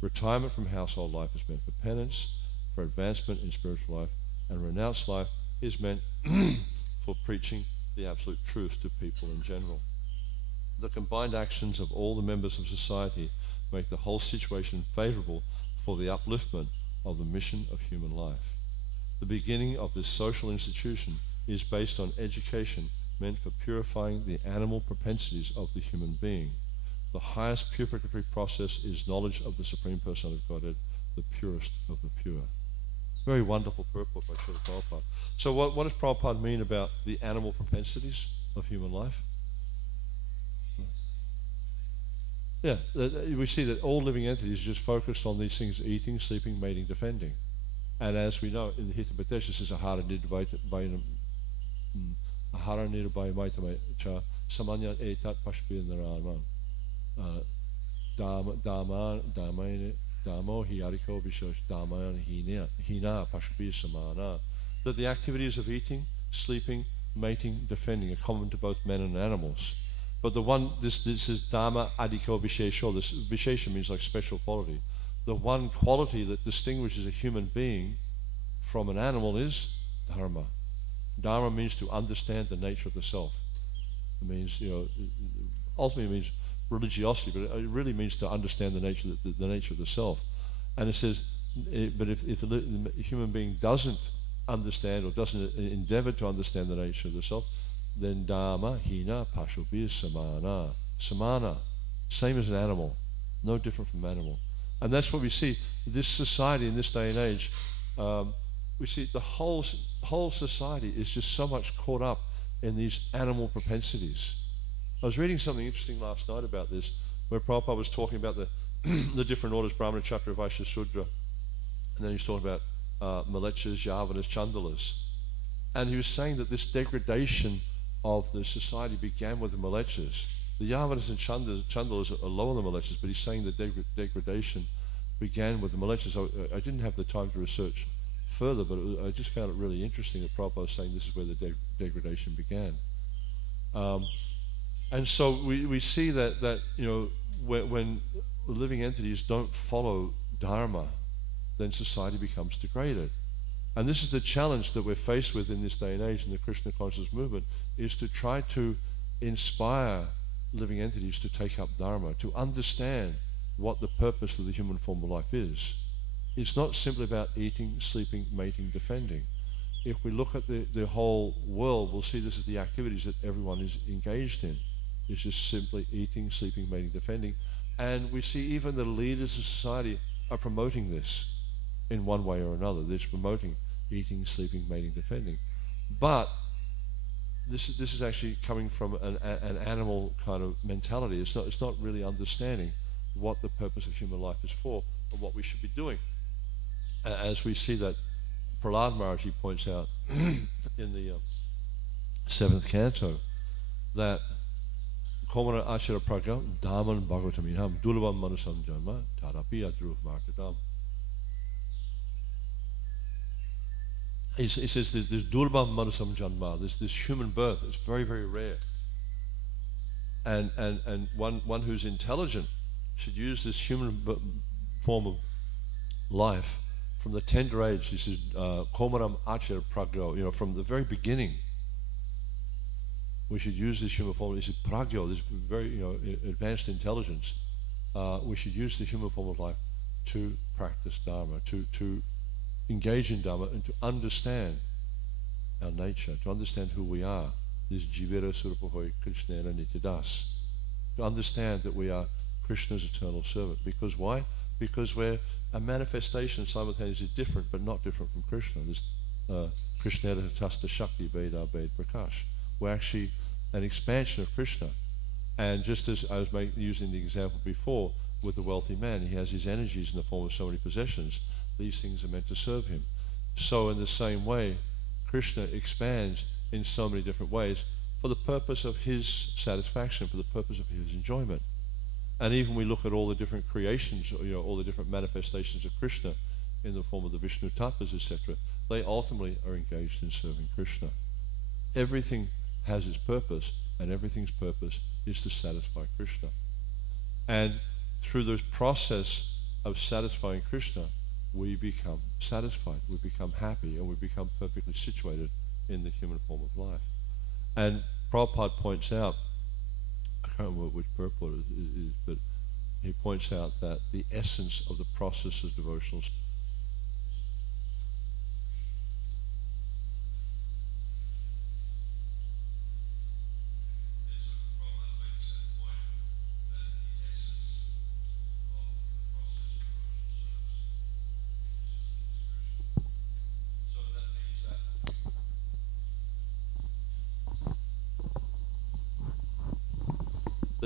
Retirement from household life is meant for penance, for advancement in spiritual life, and renounced life is meant for preaching the absolute truth to people in general. The combined actions of all the members of society make the whole situation favorable for the upliftment of the mission of human life. The beginning of this social institution is based on education meant for purifying the animal propensities of the human being. The highest purificatory process is knowledge of the Supreme Person of Godhead, the purest of the pure. Very wonderful purport by Srila Prabhupada. So what does Prabhupada mean about the animal propensities of human life? Yeah, we see that all living entities are just focused on these things: eating, sleeping, mating, defending. And as we know, in the Hitabadesh, this is ahara nirvaya maitama cha samanya etat pashpi naraman damo hiyariko vishosh damayan hina pashpi samana. That the activities of eating, sleeping, mating, defending are common to both men and animals. But the one, this is dharma adhiko vishesho. This vishesha means like special quality. The one quality that distinguishes a human being from an animal is dharma. Dharma means to understand the nature of the self. It means, ultimately it means religiosity, but it really means to understand the nature of the self. And it says, but if the human being doesn't understand or doesn't endeavor to understand the nature of the self, then dharma hina pashubi samana. Samana, same as an animal, no different from an animal. And that's what we see. This society in this day and age, we see the whole society is just so much caught up in these animal propensities. I was reading something interesting last night about this, where Prabhupada was talking about the different orders, Brahmana, Kshatriya, Vaishya, Sudra, and then he was talking about Malechas, Yavanas, Chandalas. And he was saying that this degradation of the society began with the Malechas. The Yavanas and Chandalas are lower than Malechas, but he's saying the degradation began with the Malechas. I didn't have the time to research further, but I just found it really interesting that Prabhupada was saying this is where the degradation began. And so we see that when living entities don't follow Dharma, then society becomes degraded. And this is the challenge that we're faced with in this day and age in the Krishna consciousness movement, is to try to inspire living entities to take up Dharma, to understand what the purpose of the human form of life is. It's not simply about eating, sleeping, mating, defending. If we look at the whole world, we'll see this is the activities that everyone is engaged in. It's just simply eating, sleeping, mating, defending. And we see even the leaders of society are promoting this in one way or another. They're promoting eating, sleeping, mating, defending. But this is actually coming from an animal kind of mentality. It's not really understanding what the purpose of human life is for and what we should be doing. As we see that Prahlad Maharaj points out in the 7th canto, that Komara Achara Pragya Dhaman Bhagavatam Inham Dulavam Manusam Janma Tarapi Adruv Martadam. He says there's Dulavam Manusam Janma, this human birth. It's very, very rare. And one who's intelligent should use this human form of life from the tender age. He says, Komaram Achara Pragyo, from the very beginning. We should use this human form. He says, Pragyo, this very advanced intelligence. We should use the human form of life to practice Dharma, to engage in Dharma, and to understand our nature, to understand who we are. This Jivira Surapahoy Krishnera Nityadas. To understand that we are Krishna's eternal servant. Because why? Because we're a manifestation simultaneously different, but not different from Krishna. This Krishnera Tasta Shakti Veda Ved Prakash. We're actually an expansion of Krishna. And just as I was using the example before with the wealthy man, he has his energies in the form of so many possessions. These things are meant to serve him. So in the same way, Krishna expands in so many different ways for the purpose of his satisfaction, for the purpose of his enjoyment. And even we look at all the different creations, all the different manifestations of Krishna in the form of the Vishnu Tattvas, etc., they ultimately are engaged in serving Krishna. Everything has its purpose, and everything's purpose is to satisfy Krishna. And through the process of satisfying Krishna, we become satisfied, we become happy, and we become perfectly situated in the human form of life. And Prabhupada points out, I can't remember which purport it is, but he points out that the essence of the process of devotional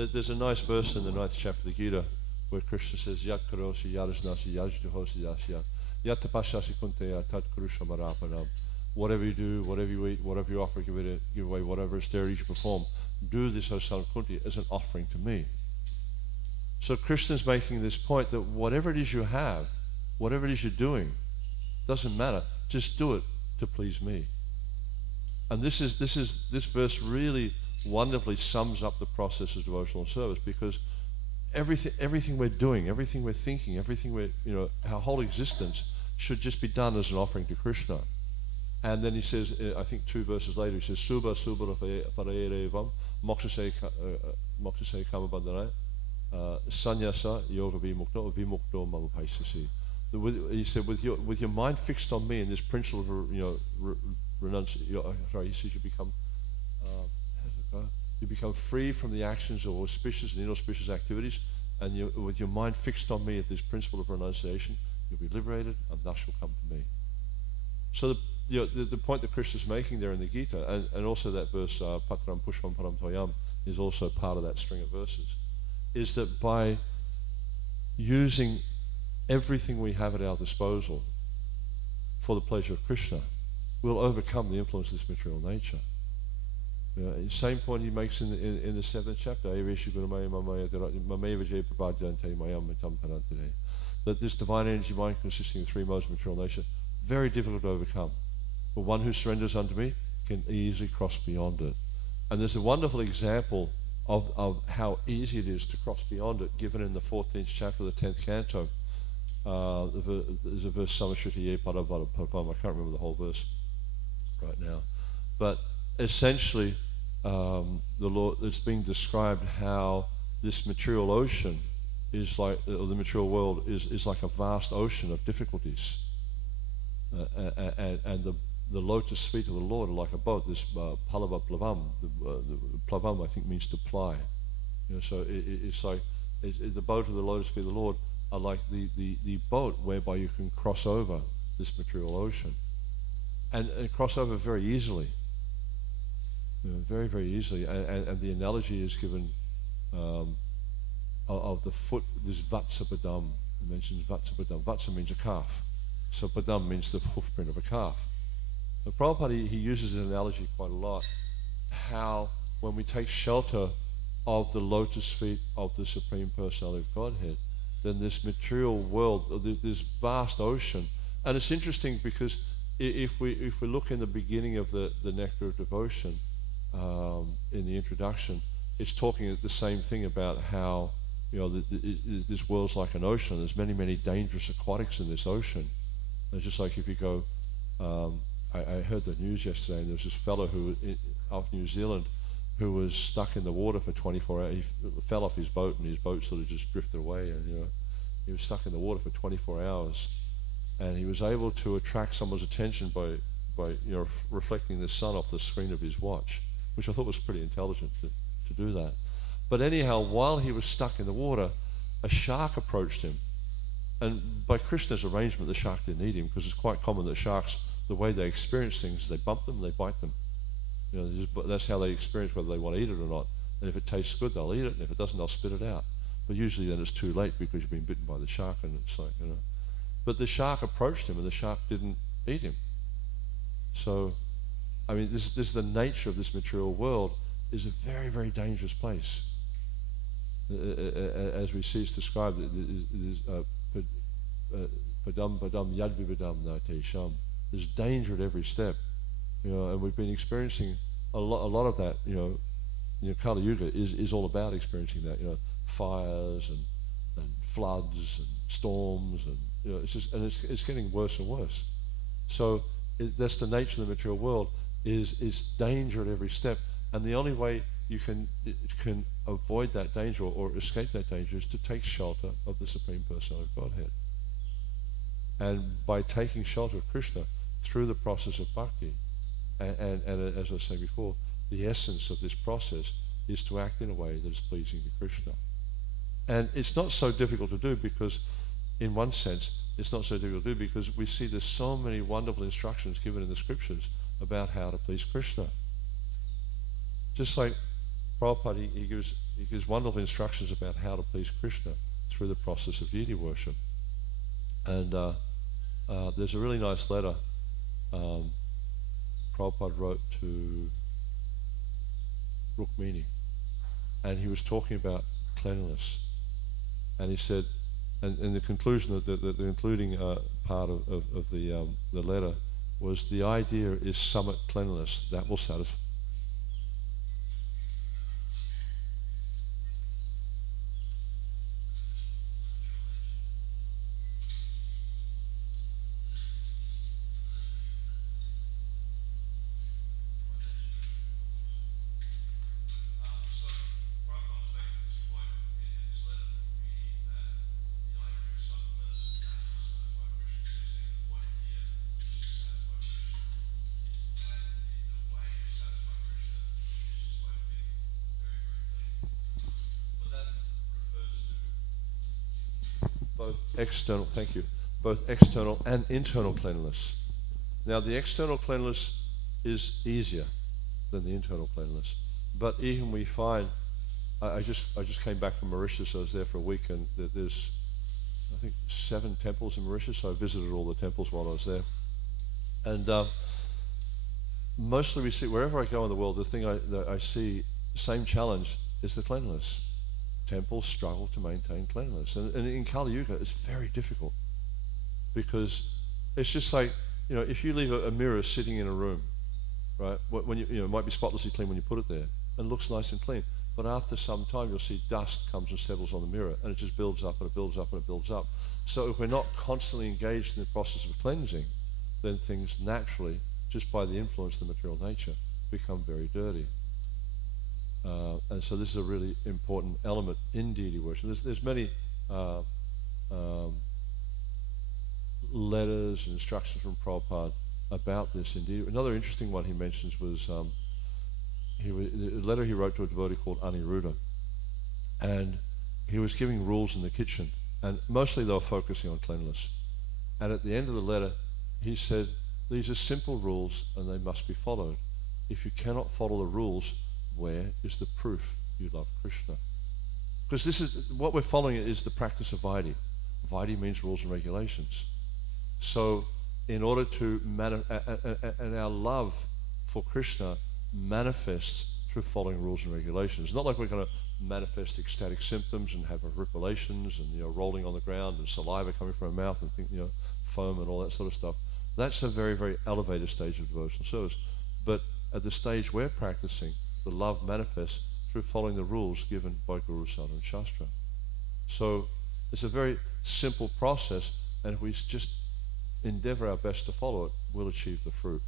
There's a nice verse in the 9th chapter of the Gita where Krishna says, Yat karosi yadasnasi yajduhosi yasya yat tapashasi kunteya tat kurushamarapanam. Whatever you do, whatever you eat, whatever you offer, give away, whatever austerities you perform, do this, O son of Kunti, as an offering to me. So Krishna's making this point that whatever it is you have, whatever it is you're doing, doesn't matter. Just do it to please me. And this verse really wonderfully sums up the process of devotional service, because everything we're doing, everything we're thinking, everything our whole existence should just be done as an offering to Krishna. And then he says, I think 2 verses later, he says, Subha subha parayerevam moksase kamabandhanai sanyasa yoga vimukto mamapaisasi. He said, with your mind fixed on me and this principle of renunciation, he says you become free from the actions of auspicious and inauspicious activities, and with your mind fixed on me at this principle of renunciation, you'll be liberated, and thus you'll come to me. So the point that Krishna's making there in the Gita, and also that verse, Patram Pushpam Param Toyam, is also part of that string of verses, is that by using everything we have at our disposal for the pleasure of Krishna, we'll overcome the influence of this material nature. The same point he makes in the 7th chapter, that this divine energy mind consisting of 3 modes of material nature, very difficult to overcome. But one who surrenders unto me can easily cross beyond it. And there's a wonderful example of how easy it is to cross beyond it, given in the 14th chapter of the 10th canto. There's a verse, Samashriti Parabhava, I can't remember the whole verse right now. But essentially, the Lord, it's being described how this material ocean is like, or the material world is like a vast ocean of difficulties. And the lotus feet of the Lord are like a boat. This palava plavam, the plavam I think means to ply. So it's like the boat of the lotus feet of the Lord are like the boat whereby you can cross over this material ocean, and cross over very easily. Very, very easily. And the analogy is given of the foot. This vatsa padam. It mentions vatsa padam. Vatsa means a calf. So padam means the footprint of a calf. But Prabhupada, he uses an analogy quite a lot, how when we take shelter of the lotus feet of the Supreme Personality of Godhead, then this material world, this vast ocean, and it's interesting because if we look in the beginning of the Nectar of Devotion, in the introduction, it's talking the same thing about how this world's like an ocean. There's many, many dangerous aquatics in this ocean. It's just like if you go, I heard the news yesterday, and there was this fellow who off New Zealand who was stuck in the water for 24 hours. He fell off his boat, and his boat sort of just drifted away, and he was stuck in the water for 24 hours, and he was able to attract someone's attention by reflecting the sun off the screen of his watch, which I thought was pretty intelligent to do that. But anyhow, while he was stuck in the water, a shark approached him. And by Krishna's arrangement, the shark didn't eat him, because it's quite common that sharks, the way they experience things is they bump them, they bite them. That's how they experience whether they want to eat it or not. And if it tastes good, they'll eat it, and if it doesn't, they'll spit it out. But usually then it's too late because you've been bitten by the shark, and it's like, But the shark approached him, and the shark didn't eat him. So, I mean, this is the nature of this material world, is a very, very dangerous place. As we see it's described, padam padam yad vibadam nate sham. There's danger at every step, and we've been experiencing a lot of that. Kali Yuga is all about experiencing that. Fires and floods and storms, and it's getting worse and worse. So that's the nature of the material world. Is danger at every step, and the only way you can avoid that danger or escape that danger is to take shelter of the Supreme Personality of Godhead. And by taking shelter of Krishna through the process of bhakti, and as I was saying before, the essence of this process is to act in a way that is pleasing to Krishna. And it's not so difficult to do because, in one sense, it's not so difficult to do because we see there's so many wonderful instructions given in the scriptures about how to please Krishna. Just like Prabhupada, he gives he gives wonderful instructions about how to please Krishna through the process of deity worship. And there's a really nice letter Prabhupada wrote to Rukmini, and he was talking about cleanliness. And he said, and the conclusion, the concluding part of the letter was, the idea is summit cleanliness. That will satisfy. Both external and internal cleanliness. Now, the external cleanliness is easier than the internal cleanliness, but even we find, I just came back from Mauritius. I was there for a week, and there's, I think, 7 temples in Mauritius. So I visited all the temples while I was there, and mostly we see, wherever I go in the world, the thing that I see, same challenge is the cleanliness. Temples struggle to maintain cleanliness, and in Kali Yuga it's very difficult, because it's just like, if you leave a mirror sitting in a room, right, when it might be spotlessly clean when you put it there and looks nice and clean, but after some time you'll see dust comes and settles on the mirror, and it just builds up and it builds up and it builds up. So if we're not constantly engaged in the process of cleansing, then things naturally, just by the influence of the material nature, become very dirty. And so this is a really important element in deity worship. There's many letters and instructions from Prabhupada about this in deity. Another interesting one he mentions was the letter he wrote to a devotee called Aniruddha, and he was giving rules in the kitchen, and mostly they were focusing on cleanliness. And at the end of the letter, he said, these are simple rules and they must be followed. If you cannot follow the rules, where is the proof you love Krishna? Because this is what we're following, is the practice of Vaidhi. Vaidhi means rules and regulations. So in order to and our love for Krishna manifests through following rules and regulations. It's not like we're going to manifest ecstatic symptoms and have articulations and rolling on the ground and saliva coming from our mouth and foam and all that sort of stuff. That's a very, very elevated stage of devotional service. But at the stage we're practicing, the love manifests through following the rules given by Guru, Sadhana, and Shastra. So it's a very simple process, and if we just endeavor our best to follow it, we'll achieve the fruit.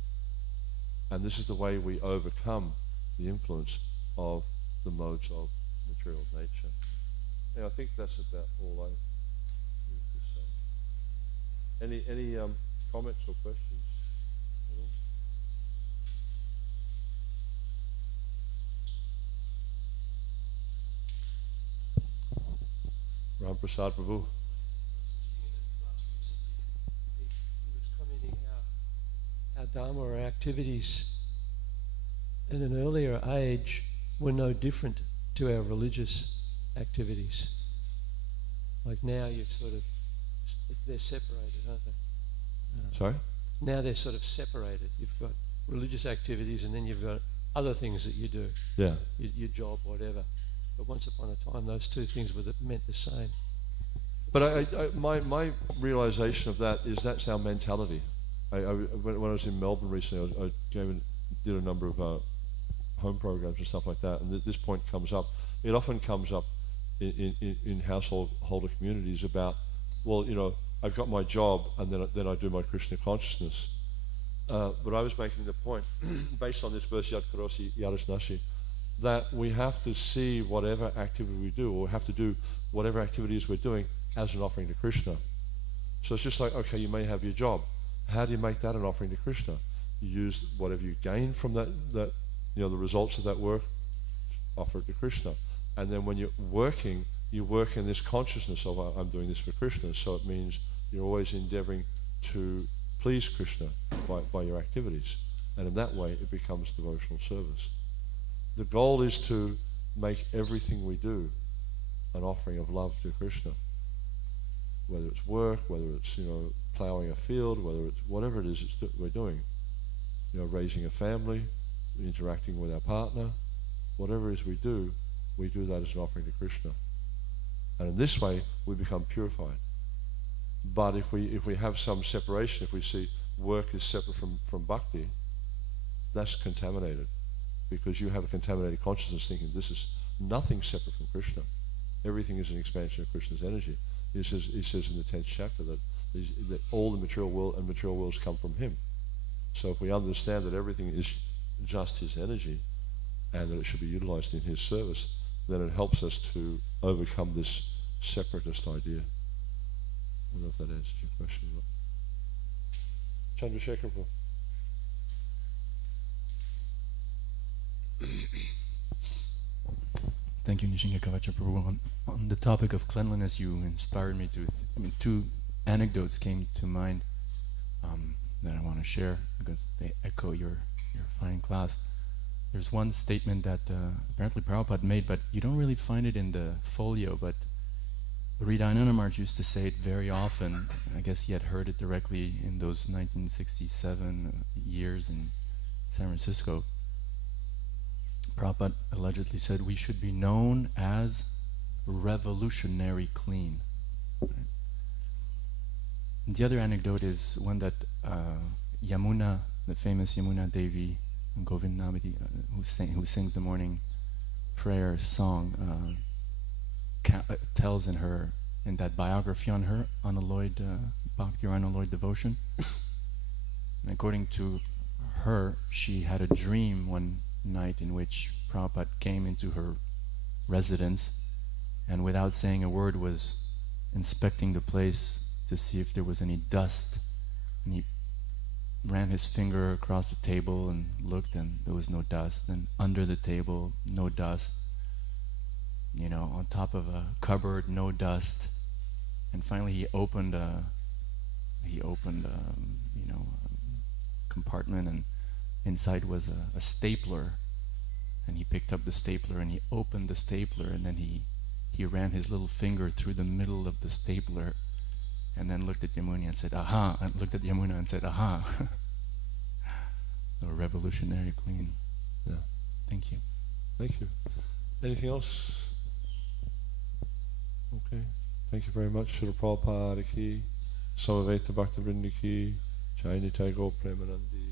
And this is the way we overcome the influence of the modes of material nature. And I think that's about all I need to say. Any comments or questions? Ram Prasad Prabhu. He was commenting how our Dharma or activities in an earlier age were no different to our religious activities. Like now they're separated, aren't they? Sorry? Now they're sort of separated. You've got religious activities and then you've got other things that you do. Yeah. Your job, whatever. But once upon a time, those two things meant the same. But my realization of that is that's our mentality. When I was in Melbourne recently, I did a number of home programs and stuff like that, and this point comes up. It often comes up in householder communities about, well, I've got my job and then I do my Krishna consciousness. But I was making the point, based on this verse, Yad Karosi Yadas Nashi, that we have to see whatever activity we do, or have to do whatever activities we're doing as an offering to Krishna. So it's just like, okay, you may have your job. How do you make that an offering to Krishna? You use whatever you gain from that the results of that work, offer it to Krishna. And then when you're working, you work in this consciousness of, I'm doing this for Krishna. So it means you're always endeavoring to please Krishna by your activities. And in that way, it becomes devotional service. The goal is to make everything we do an offering of love to Krishna. Whether it's work, whether it's, ploughing a field, whether it's whatever it is we're doing. Raising a family, interacting with our partner, whatever it is we do that as an offering to Krishna. And in this way, we become purified. But if we have some separation, if we see work is separate from bhakti, that's contaminated. Because you have a contaminated consciousness thinking this is nothing separate from Krishna. Everything is an expansion of Krishna's energy. He says in the 10th chapter that all the material world and material worlds come from him. So if we understand that everything is just his energy and that it should be utilized in his service, then it helps us to overcome this separatist idea. I don't know if that answers your question or not. Chandrasekhar. Thank you, Nrsimha Kavaca Prabhu. On the topic of cleanliness, you inspired me to. Two anecdotes came to mind that I want to share because they echo your fine class. There's one statement that apparently Prabhupada made, but you don't really find it in the folio. But Hridayananda Maharaj used to say it very often. I guess he had heard it directly in those 1967 years in San Francisco. Prabhupada allegedly said we should be known as revolutionary clean. Right? And the other anecdote is one that Yamuna, the famous Yamuna Devi, Govardhana, who sings the morning prayer song, tells in that biography on her, unalloyed bhakti or unalloyed devotion. And according to her, she had a dream one night in which Prabhupada came into her residence and without saying a word was inspecting the place to see if there was any dust, and he ran his finger across the table and looked, and there was no dust, and under the table no dust, on top of a cupboard no dust, and finally he opened a compartment, and inside was a stapler, and he picked up the stapler and he opened the stapler, and then he ran his little finger through the middle of the stapler and then looked at Yamuna and said, aha, and looked at Yamuna and said, aha. A revolutionary clean. Yeah. Thank you. Thank you. Anything else? Okay. Thank you very much. Srila Prabhupada ki, Samaveta Bhaktivinoda ki, Jai Nitai Gaur Premanandi.